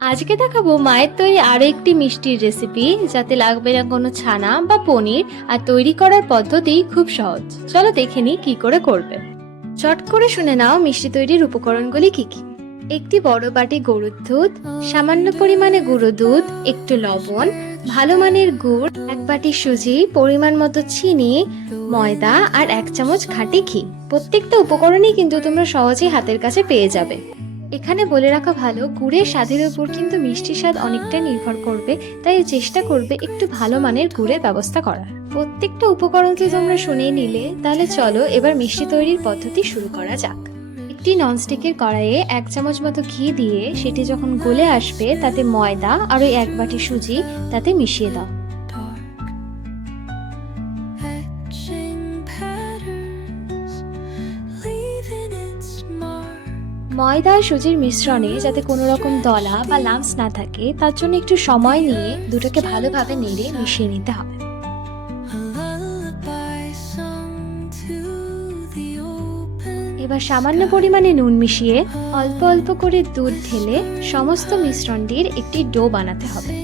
আজকে দেখাবো মায়ের তৈরি আরো একটি মিষ্টির রেসিপি, যাতে লাগবে না কোনো ছানা বা পনির, আর তৈরি করার পদ্ধতি খুব সহজ। চলো দেখে নিই কি করে করবে। চট করে শুনে নাও মিষ্টি তৈরির উপকরণগুলি কি কি। একটি বড় বাটি গরুর দুধ, সামান্য পরিমাণে গুঁড়ো দুধ, একটু লবণ, ভালো মানের গুড়, এক বাটি সুজি, পরিমাণ মতো চিনি, ময়দা আর 1 চামচ খাঁটি ঘি। প্রত্যেকটা উপকরণই কিন্তু তোমরা সহজেই হাতের কাছে পেয়ে যাবে। এখানে বলে রাখা ভালো, গুড়ের স্বাদের উপর কিন্তু মিষ্টির স্বাদ অনেকটা নির্ভর করবে, তাই চেষ্টা করবে একটু ভালো মানের গুড়ের ব্যবস্থা করার। প্রত্যেকটা উপকরণকে তোমরা শুনেই নিলে, তাহলে চলো এবার মিষ্টি তৈরির পদ্ধতি শুরু করা যাক। একটি ননস্টিকের কড়াইয়ে 1 চামচ মতো ঘি দিয়ে সেটি যখন গলে আসবে, তাতে ময়দা আর ওই 1 বাটি সুজি তাতে মিশিয়ে দাও। ময়দা আর সুজির মিশ্রণে যাতে কোনো রকম দলা বা লাম্পস না থাকে, তার জন্য একটু সময় নিয়ে দুটোকে ভালোভাবে নেড়ে মিশিয়ে নিতে হবে। এবার সামান্য পরিমাণে নুন মিশিয়ে অল্প অল্প করে দুধ ঢেলে সমস্ত মিশ্রণটির একটি ডো বানাতে হবে।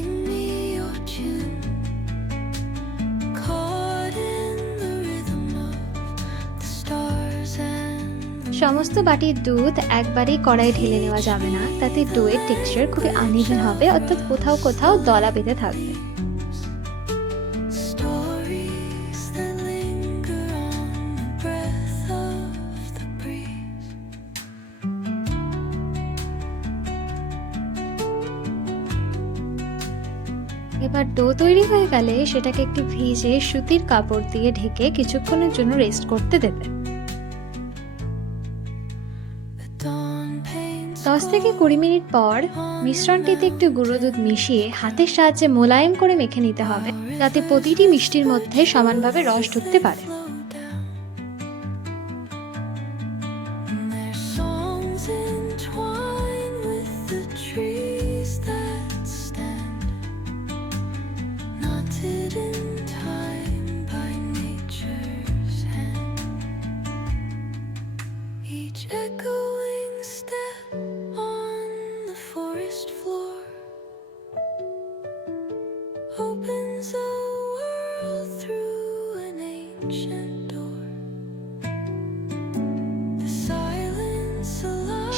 সমস্ত বাটির দুধ একবারেই কড়াইয়ে ঢেলে নেওয়া যাবে না, তাতে ডোয়ের টেক্সচার খুবই আনইভেন হবে, অর্থাৎ কোথাও কোথাও দলা বেঁধে থাকবে। এবার ডো তৈরি হয়ে গেলে সেটাকে একটি ভিজে সুতির কাপড় দিয়ে ঢেকে কিছুক্ষণের জন্য রেস্ট করতে দেবে। 10 থেকে 20 মিনিট পর মিশ্রণটিতে একটু গুঁড়ো দুধ মিশিয়ে হাতের সাহায্যে মোলায়েম করে মেখে নিতে হবে, যাতে প্রতিটি মিষ্টির মধ্যে সমানভাবে রস ঢুকতে পারে।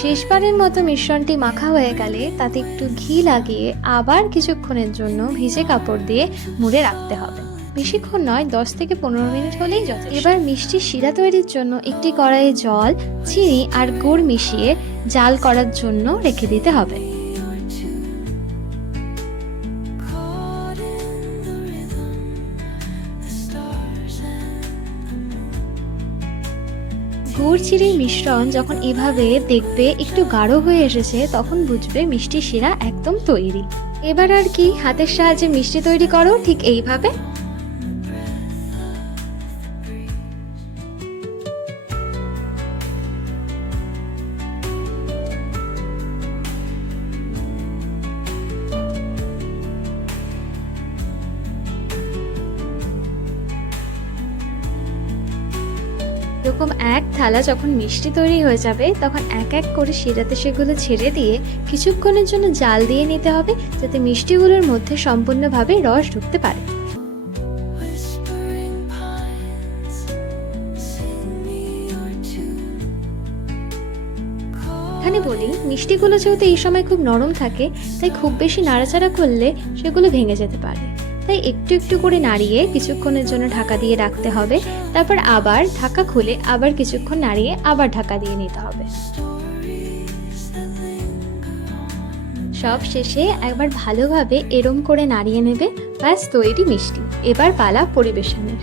শেষবারের মতো মিশ্রণটি মাখা হয়ে গেলে তাতে একটু ঘি লাগিয়ে আবার কিছুক্ষণের জন্য ভিজে কাপড় দিয়ে মুড়ে রাখতে হবে। বেশিক্ষণ নয়, 10 থেকে 15 মিনিট হলেই যথেষ্ট। এবার মিষ্টির শিরা তৈরির জন্য একটি কড়াইয়ে জল, চিনি আর গুড় মিশিয়ে জাল করার জন্য রেখে দিতে হবে। গুড় চিনির মিশ্রণ যখন এভাবে দেখবে একটু গাঢ় হয়ে এসেছে, তখন বুঝবে মিষ্টি শিরা একদম তৈরি। এবার আর কি, হাতের সাহায্যে মিষ্টি তৈরি করো ঠিক এইভাবে। এরকম এক থালা যখন মিষ্টি তৈরি হয়ে যাবে, তখন এক এক করে শিরাতে সেগুলো ছেড়ে দিয়ে কিছুক্ষণের জন্য জাল দিয়ে নিতে হবে, যাতে মিষ্টিগুলোর মধ্যে সম্পূর্ণভাবে রস ঢুকতে পারে। এখানে বলি, মিষ্টিগুলো যেহেতু এই সময় খুব নরম থাকে, তাই খুব বেশি নাড়াচাড়া করলে সেগুলো ভেঙে যেতে পারে। তাই একটু একটু করে নাড়িয়ে কিছুক্ষণের জন্য ঢাকা দিয়ে রাখতে হবে। তারপর আবার ঢাকা খুলে আবার কিছুক্ষণ নাড়িয়ে আবার ঢাকা দিয়ে নিতে হবে। সব শেষে একবার ভালোভাবে এরম করে নাড়িয়ে নেবে, ব্যাস তৈরি মিষ্টি। এবার পালা পরিবেশনের।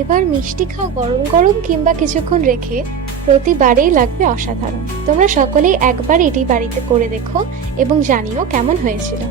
এবার মিষ্টি খাও গরম গরম কিংবা কিছুক্ষণ রেখে, প্রতিবারেই লাগবে অসাধারণ। তোমরা সকলেই একবার এটি বাড়িতে করে দেখো এবং জানিও কেমন হয়েছিল।